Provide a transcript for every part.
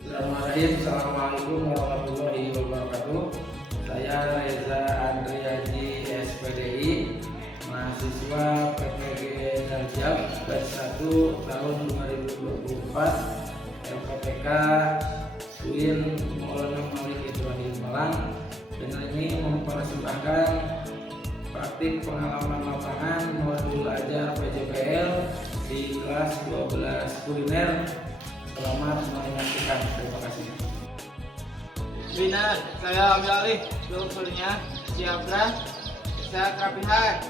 Bismillahirrahmanirrahim. Assalamualaikum warahmatullahi wabarakatuh. Saya Reza Andri Haji SPDI, mahasiswa PPG Narjab batch 1 tahun 2024 LPPK UIN Maulana Malik Ibrahim Malang, dengan ini mempersembahkan praktik pengalaman lapangan modul ajar PJPL di kelas 12 kuliner. Selamat menyaksikan, terima kasih. Bina, saya ambil alih strukturnya. Siapkan, bisa kerapihan.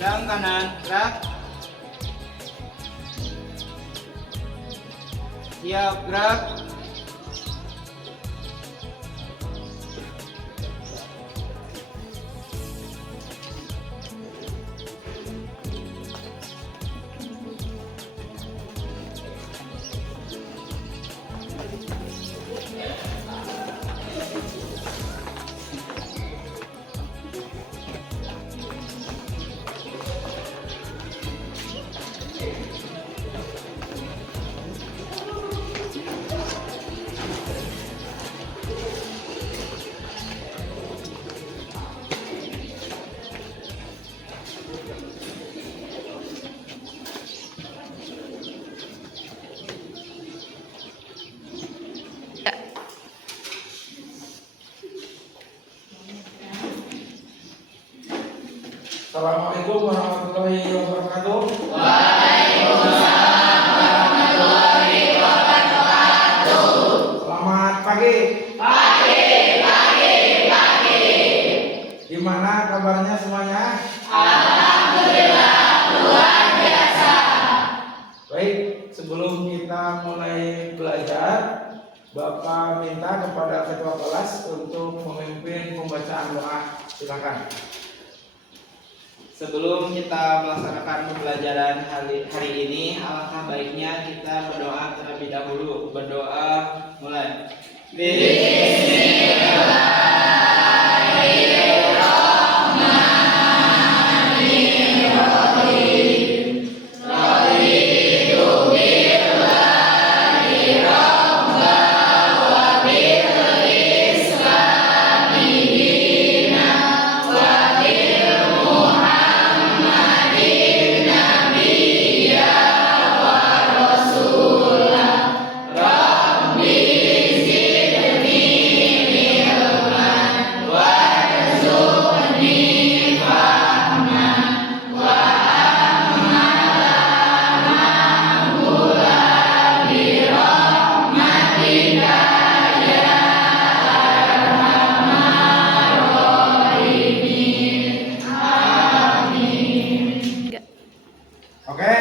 Jam kanan, gerak. Siap, gerak. Assalamualaikum warahmatullahi wabarakatuh. Waalaikumsalam warahmatullahi wabarakatuh. Selamat pagi. Pagi. Gimana kabarnya semuanya? Alhamdulillah luar biasa. Baik, sebelum kita mulai belajar, Bapak minta kepada ketua kelas untuk memimpin pembacaan doa. Silakan. Sebelum kita melaksanakan pembelajaran hari ini, alangkah baiknya kita berdoa terlebih dahulu. Berdoa mulai. Oke,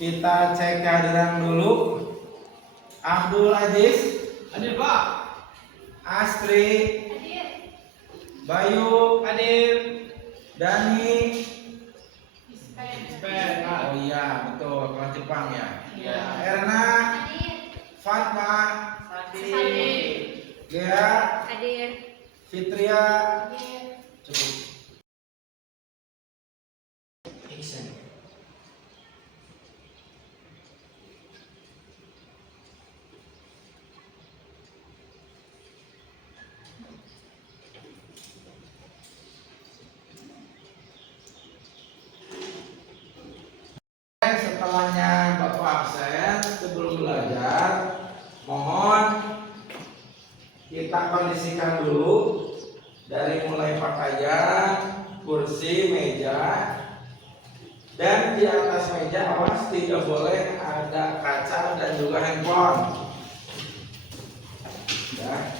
kita cek kehadiran dulu. Abdul Aziz, Hadir, Pak. Astri, Bayu, Hadir. Dani. Pen. Oh iya, betul, kelas Jepang ya. Ya. Erna, Fatma, Hadir. Gea, Hadir. Fitria. Cukup. Setelahnya Bapak absen, sebelum belajar, mohon kita kondisikan dulu dari mulai pakaian, kursi, meja, dan di atas meja awas tidak boleh ada kaca dan juga handphone. Ya.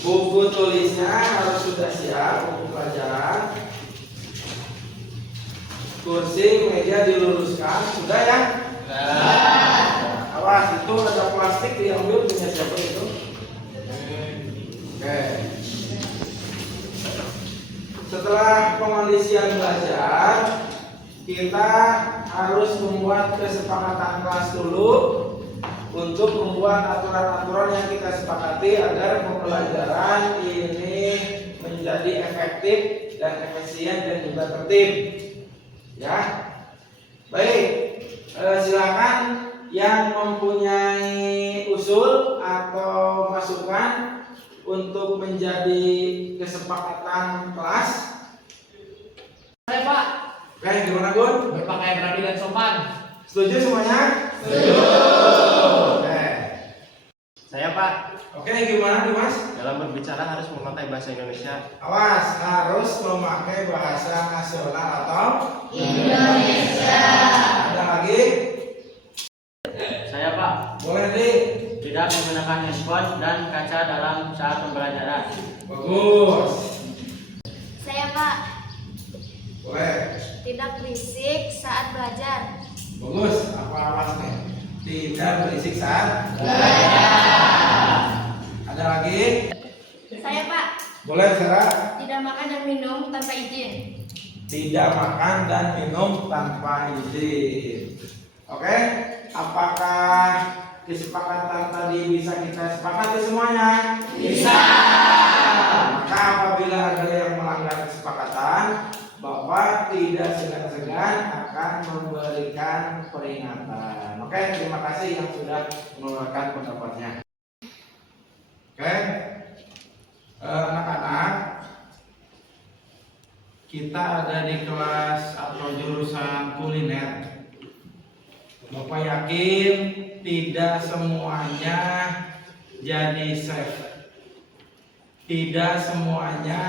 Buku tulisnya harus sudah siap untuk pelajaran. Kursi, meja diluruskan, sudah ya? Awas, itu ada plastik diambil, punya siapa itu? Oke. Setelah pengondisian belajar, kita harus membuat kesepakatan kelas dulu untuk membuat aturan-aturan yang kita sepakati agar pembelajaran ini menjadi efektif dan efisien dan juga tertib. Ya, baik. Silakan yang mempunyai usul atau masukan untuk menjadi kesepakatan kelas. Saya Pak, Oke, gimana Gun? berpakaian rapi dan sopan. Setuju semuanya? Setuju. Oke. Saya Pak, Oke, gimana Dimas? dalam berbicara harus memakai bahasa Indonesia. Awas, harus memakai bahasa nasional atau Indonesia. ada lagi? Saya Pak, Boleh nih. tidak menggunakan handphone dan kaca dalam saat pembelajaran. Bagus. Saya Pak, Boleh. tidak berisik saat belajar. Bagus. Apa awasnya? Tidak berisik saat. Ada lagi? Saya Pak, Boleh, Sarah. tidak makan dan minum tanpa izin. Tidak makan dan minum tanpa izin. Oke? Apakah kesepakatan tadi bisa kita sepakati semuanya? Bisa. Maka apabila ada yang melanggar kesepakatan, Bapak tidak segan-segan akan memberikan peringatan. Oke, terima kasih yang sudah mengeluarkan pendapatnya. Oke, anak-anak, kita ada di kelas atau jurusan kuliner. Bapak yakin tidak semuanya jadi chef. Tidak semuanya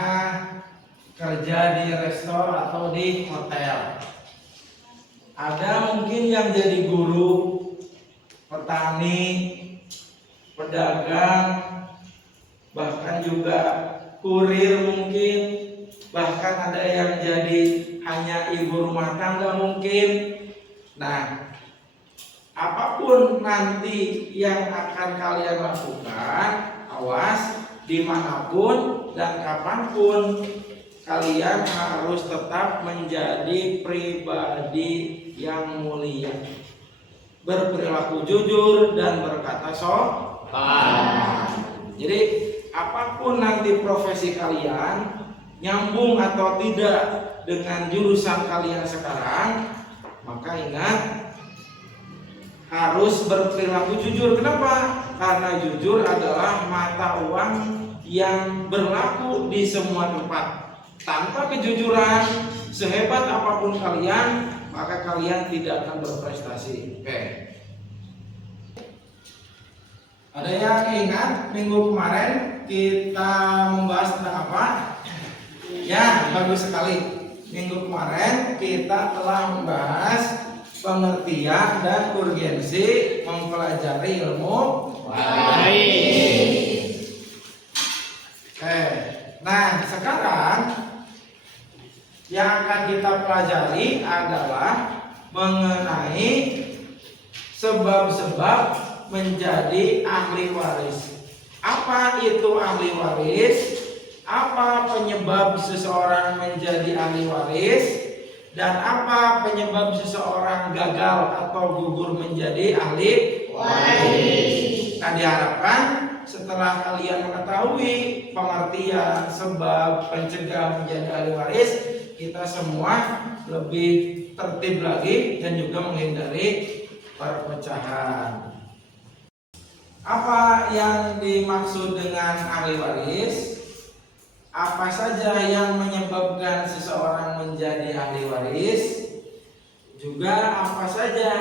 kerja di restoran atau di hotel. Ada mungkin yang jadi guru, petani, pedagang, bahkan juga kurir mungkin, bahkan ada yang jadi hanya ibu rumah tangga mungkin. Nah, apapun nanti yang akan kalian lakukan, awas dimanapun dan kapanpun kalian harus tetap menjadi pribadi yang mulia, berperilaku jujur dan berkata sopan. Jadi apapun nanti profesi kalian, nyambung atau tidak dengan jurusan kalian sekarang, maka ingat harus berperilaku jujur. Kenapa? Karena jujur adalah mata uang yang berlaku di semua tempat. Tanpa kejujuran, sehebat apapun kalian, maka kalian tidak akan berprestasi. Oke. Ada yang ingat minggu kemarin kita membahas tentang apa? Ya, bagus sekali. Minggu kemarin kita telah membahas pengertian dan urgensi mempelajari ilmu Baik. Oke. Nah, sekarang yang akan kita pelajari adalah mengenai sebab-sebab menjadi ahli waris. Apa itu ahli waris? Apa penyebab seseorang menjadi ahli waris? Dan apa penyebab seseorang gagal atau gugur menjadi ahli waris? Nah, diharapkan setelah kalian mengetahui pengertian, sebab, pencegah menjadi ahli waris, kita semua lebih tertib lagi dan juga menghindari perpecahan. Apa yang dimaksud dengan ahli waris? Apa saja yang menyebabkan seseorang menjadi ahli waris? Juga apa saja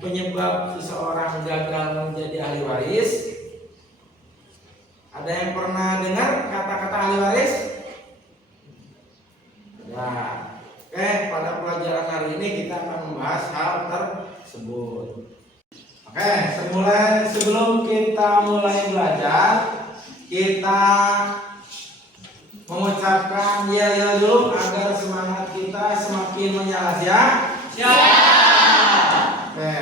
penyebab seseorang gagal menjadi ahli waris? Ada yang pernah dengar kata-kata ahli waris? Ya. Oke, pada pelajaran hari ini kita akan membahas hal tersebut. Oke, sebelum kita mulai belajar, kita mengucapkan ya dulu agar semangat kita semakin menyala. Siap. Oke.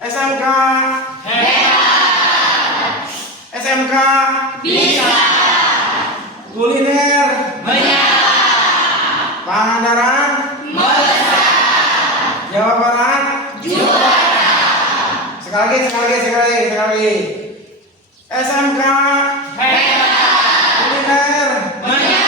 SMK SMK Bisa. kuliner Banyak. Pangandaran Mesra. Jawa Barat Juara. sekali lagi SMK Hebat. kuliner Banyak.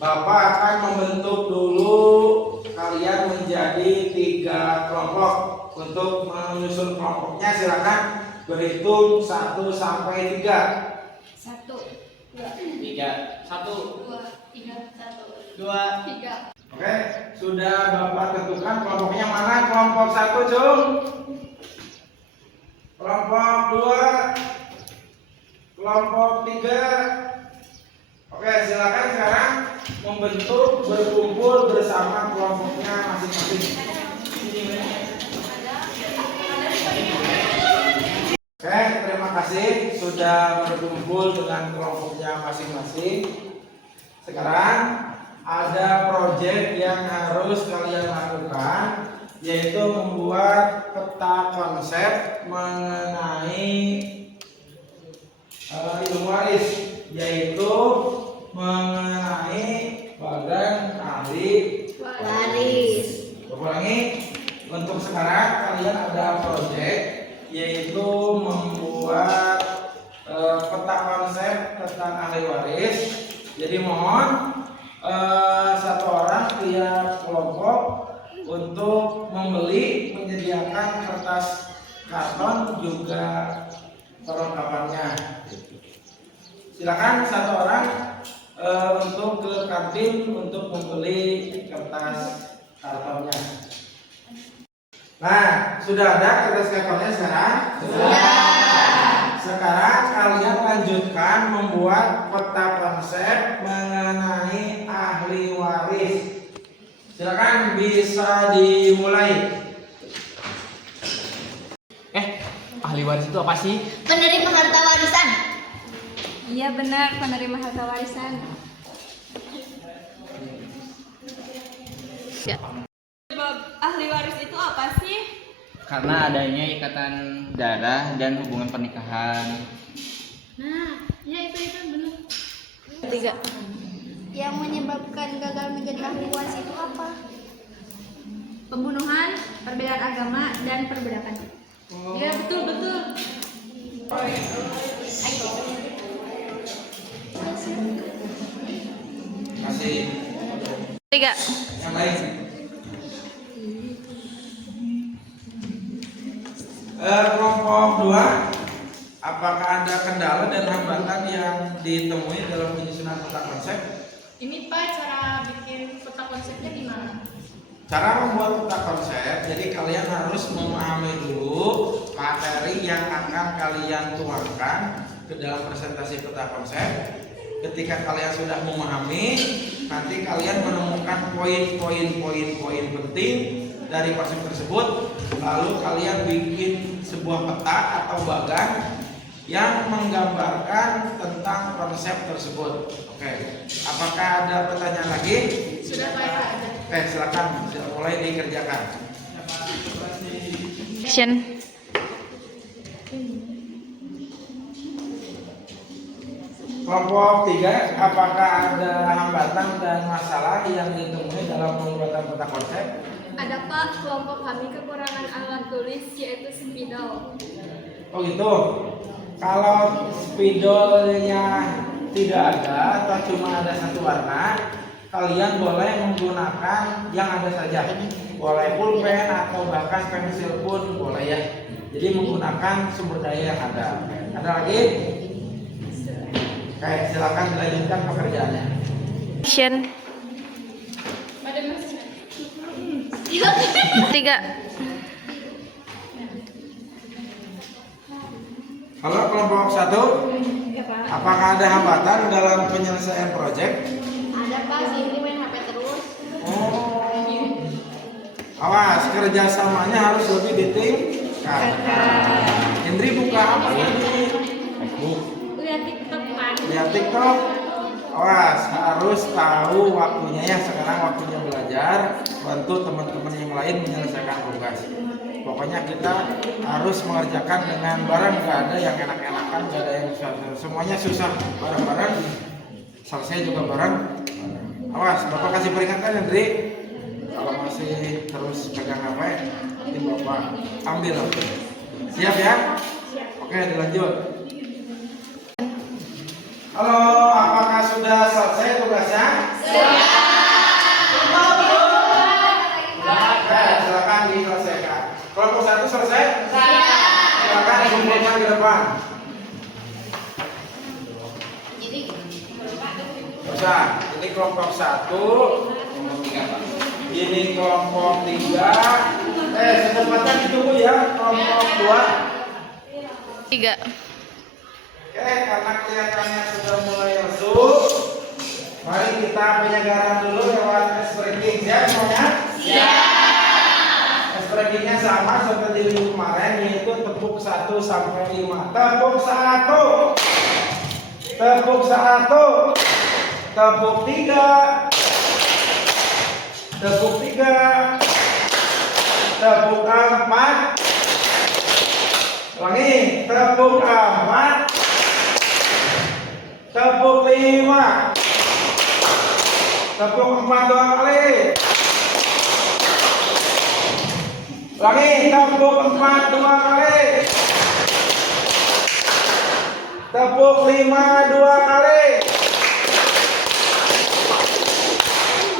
Bapak akan membentuk dulu kalian menjadi 3 kelompok. Untuk menyusun kelompoknya silakan berhitung 1 sampai 3. 1, 2, 3, 1, 2, 3, 1, 2. 3. Oke, sudah Bapak tentukan kelompoknya mana? Kelompok 1, Cung. Kelompok 2, kelompok 3. Oke, silakan sekarang membentuk berkumpul bersama kelompoknya masing-masing. Oke, terima kasih sudah berkumpul dengan kelompoknya masing-masing. Sekarang ada proyek yang harus kalian lakukan, yaitu membuat peta konsep mengenai ilmu waris, yaitu mengenai badan ahli Waris. Ulangi, untuk sekarang kalian ada proyek, yaitu membuat peta konsep tentang ahli waris. Jadi mohon satu orang tiap kelompok untuk menyediakan kertas karton juga perlengkapannya. Silakan satu orang untuk ke kantin untuk membeli kertas kartonnya. Nah, sudah ada kertas kartonnya sekarang? Sudah. Sekarang kalian lanjutkan membuat peta konsep mengenai ahli waris. Silakan bisa dimulai. Ahli waris itu apa sih? Penerima harta warisan. Iya benar, penerima harta warisan. Sebab ahli waris itu apa sih? Karena adanya ikatan darah dan hubungan pernikahan. Nah, ya itu benar. 3. Yang menyebabkan gagal menjadi ahli waris itu apa? Pembunuhan, perbedaan agama, dan perbudakan. Iya betul. Masih 3. yang lain. Kelompok 2, apakah ada kendala dan hambatan yang ditemui dalam penyusunan peta konsep? Ini Pak, cara bikin peta konsepnya gimana? Cara membuat peta konsep, jadi kalian harus memahami dulu materi yang akan kalian tuangkan ke dalam presentasi peta konsep. Ketika kalian sudah memahami, nanti kalian menemukan poin-poin penting dari konsep tersebut, lalu kalian bikin sebuah peta atau bagan yang menggambarkan tentang konsep tersebut. Oke, apakah ada pertanyaan lagi? Sudah Pak. Silakan mulai dikerjakan. Action. Kelompok 3, apakah ada hambatan dan masalah yang ditemui dalam pembuatan peta konsep? Ada Pak, kelompok kami kekurangan alat tulis yaitu spidol. Oh gitu. Kalau spidolnya tidak ada atau cuma ada satu warna, kalian boleh menggunakan yang ada saja. Boleh pulpen atau bahkan pensil pun boleh ya. Jadi menggunakan sumber daya yang ada. Ada lagi? Oke, silakan dilanjutkan pekerjaannya. Action. 3. Halo kelompok 1, apakah ada hambatan dalam penyelesaian proyek? Ada Pak, si ini main HP terus. Oh, awas kerjasamanya harus lebih ditingkatkan. Indri buka apa ini? Facebook. Lihat TikTok Pak. Lihat TikTok. Awas harus tahu waktunya ya. Sekarang waktunya belajar. Bantu teman-teman yang lain menyelesaikan tugas. Pokoknya kita harus mengerjakan dengan bareng, nggak ada yang enak-enakan, nggak ada yang susah. Semuanya susah bareng-bareng. Selesai juga bareng. Awas, Bapak kasih peringatan Indri. Kalau masih terus pegang HP, nanti Bapak ambil. Siap ya? Oke, dilanjut. Halo, apakah sudah selesai tugasnya? Silakan diselesaikan. Kelompok 1 selesai? Silakan dikumpulkan ke depan. Bisa. Ini kelompok 1. Ini kelompok 3. Secepatnya ditunggu ya. Kelompok 2. 3. Oke, karena kelihatannya sudah mulai lesu, mari kita penyegaran dulu lewat ice breaking ya semuanya. Ice breakingnya sama seperti minggu kemarin, yaitu tepuk 1 sampai 5. Tepuk 1, tepuk 1, tepuk 3, tepuk 3, tepuk 4. Ulangi, tepuk 4, tepuk 5, tepuk 4 2 kali. Ulangi, tepuk 4 2 kali, tepuk 5 2 kali.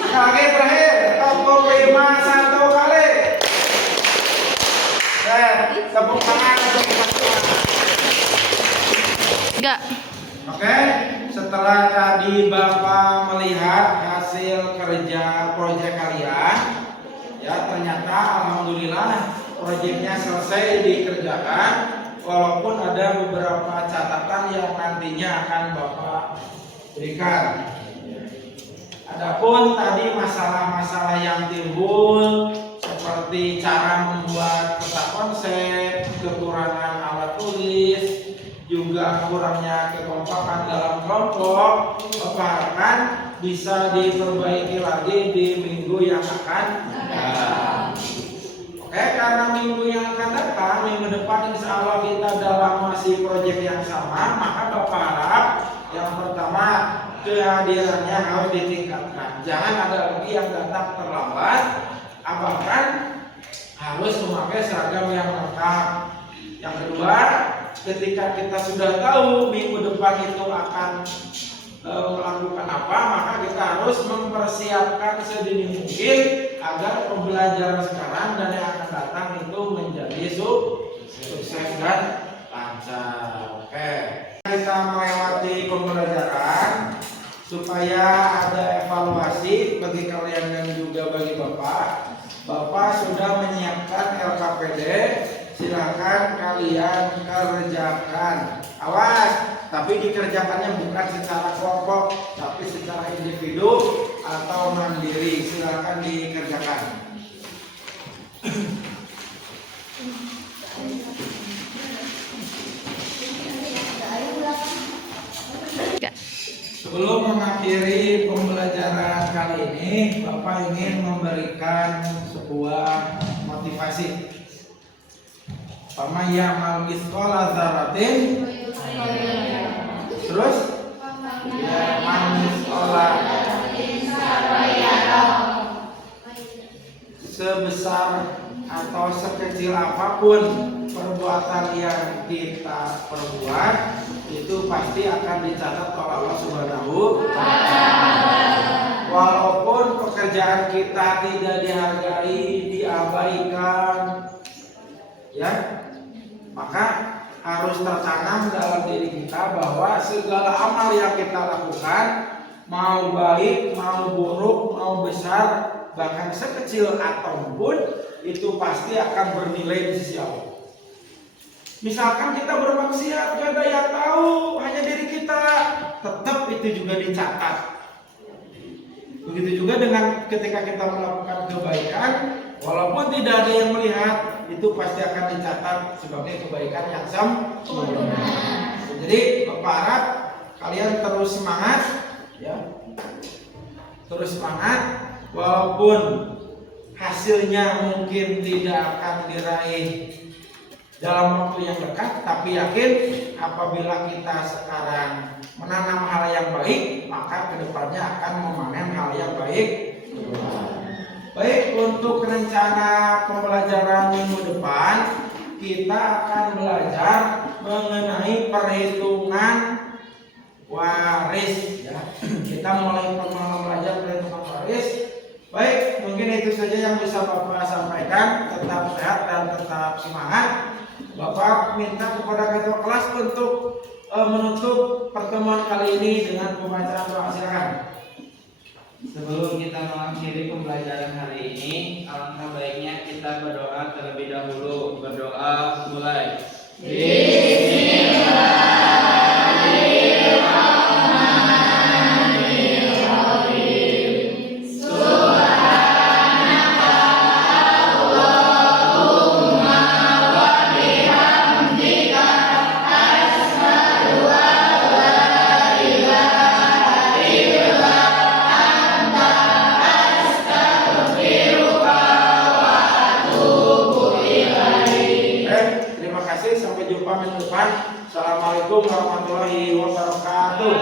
Lagi terakhir, tepuk 5 1 kali. Tepuk tangan untuk Oke, setelah tadi Bapak melihat hasil kerja proyek kalian, ya ternyata alhamdulillah proyeknya selesai dikerjakan, walaupun ada beberapa catatan yang nantinya akan Bapak berikan. Adapun tadi masalah-masalah yang timbul seperti cara membuat peta konsep, kekurangan alat tulis, juga kurangnya kekompakan dalam kelompok, Bapak harapkan bisa diperbaiki lagi di minggu yang akan datang. Oke, karena minggu yang akan datang, minggu depan insya Allah kita dalam masih proyek yang sama, maka Bapak harap yang pertama kehadirannya harus ditingkatkan. Jangan ada lagi yang datang terlambat, bahkan harus memakai seragam yang lengkap. Yang kedua, ketika kita sudah tahu minggu depan itu akan melakukan apa, maka kita harus mempersiapkan sedini mungkin agar pembelajaran sekarang dan yang akan datang itu menjadi sukses dan lancar. Oke, kita melewati pembelajaran supaya ada evaluasi bagi kalian dan juga bagi Bapak. Bapak sudah menyiapkan LKPD. Silakan kalian kerjakan. Awas, tapi dikerjakannya bukan secara kelompok, tapi secara individu atau mandiri. Silakan dikerjakan. Sebelum mengakhiri pembelajaran kali ini, Bapak ingin memberikan sebuah motivasi. Pama ya'mal mithqala dzarratin, terus ya'mal mithqala sebesar atau sekecil apapun perbuatan yang kita perbuat, itu pasti akan dicatat oleh Allah Subhanahu wa Ta'ala. Walaupun pekerjaan kita tidak dihargai, diabaikan, ya, maka harus tertanam dalam diri kita bahwa segala amal yang kita lakukan, mau baik, mau buruk, mau besar, bahkan sekecil apapun, itu pasti akan bernilai di sisi Allah. Misalkan kita bermaksiat, gak ada yang tahu, hanya diri kita, tetap itu juga dicatat. Begitu juga dengan ketika kita melakukan kebaikan, walaupun tidak ada yang melihat, itu pasti akan dicatat sebagai kebaikan yang sempurna. Jadi Bapak harap kalian terus semangat, ya, terus semangat, walaupun hasilnya mungkin tidak akan diraih dalam waktu yang dekat, tapi yakin apabila kita sekarang menanam hal yang baik, maka kedepannya akan memanen hal yang baik. Baik, untuk rencana pembelajaran minggu depan, kita akan belajar mengenai perhitungan waris ya. Kita mulai permohonan belajar perhitungan waris. Baik, mungkin itu saja yang bisa Bapak sampaikan. Tetap sehat dan tetap semangat. Bapak minta kepada ketua kelas untuk menutup pertemuan kali ini dengan pembacaan doa. Silakan. Sebelum kita mengakhiri pembelajaran hari ini, alangkah baiknya kita berdoa terlebih dahulu. Berdoa mulai. Terima kasih, sampai jumpa minggu depan. Assalamualaikum warahmatullahi wabarakatuh.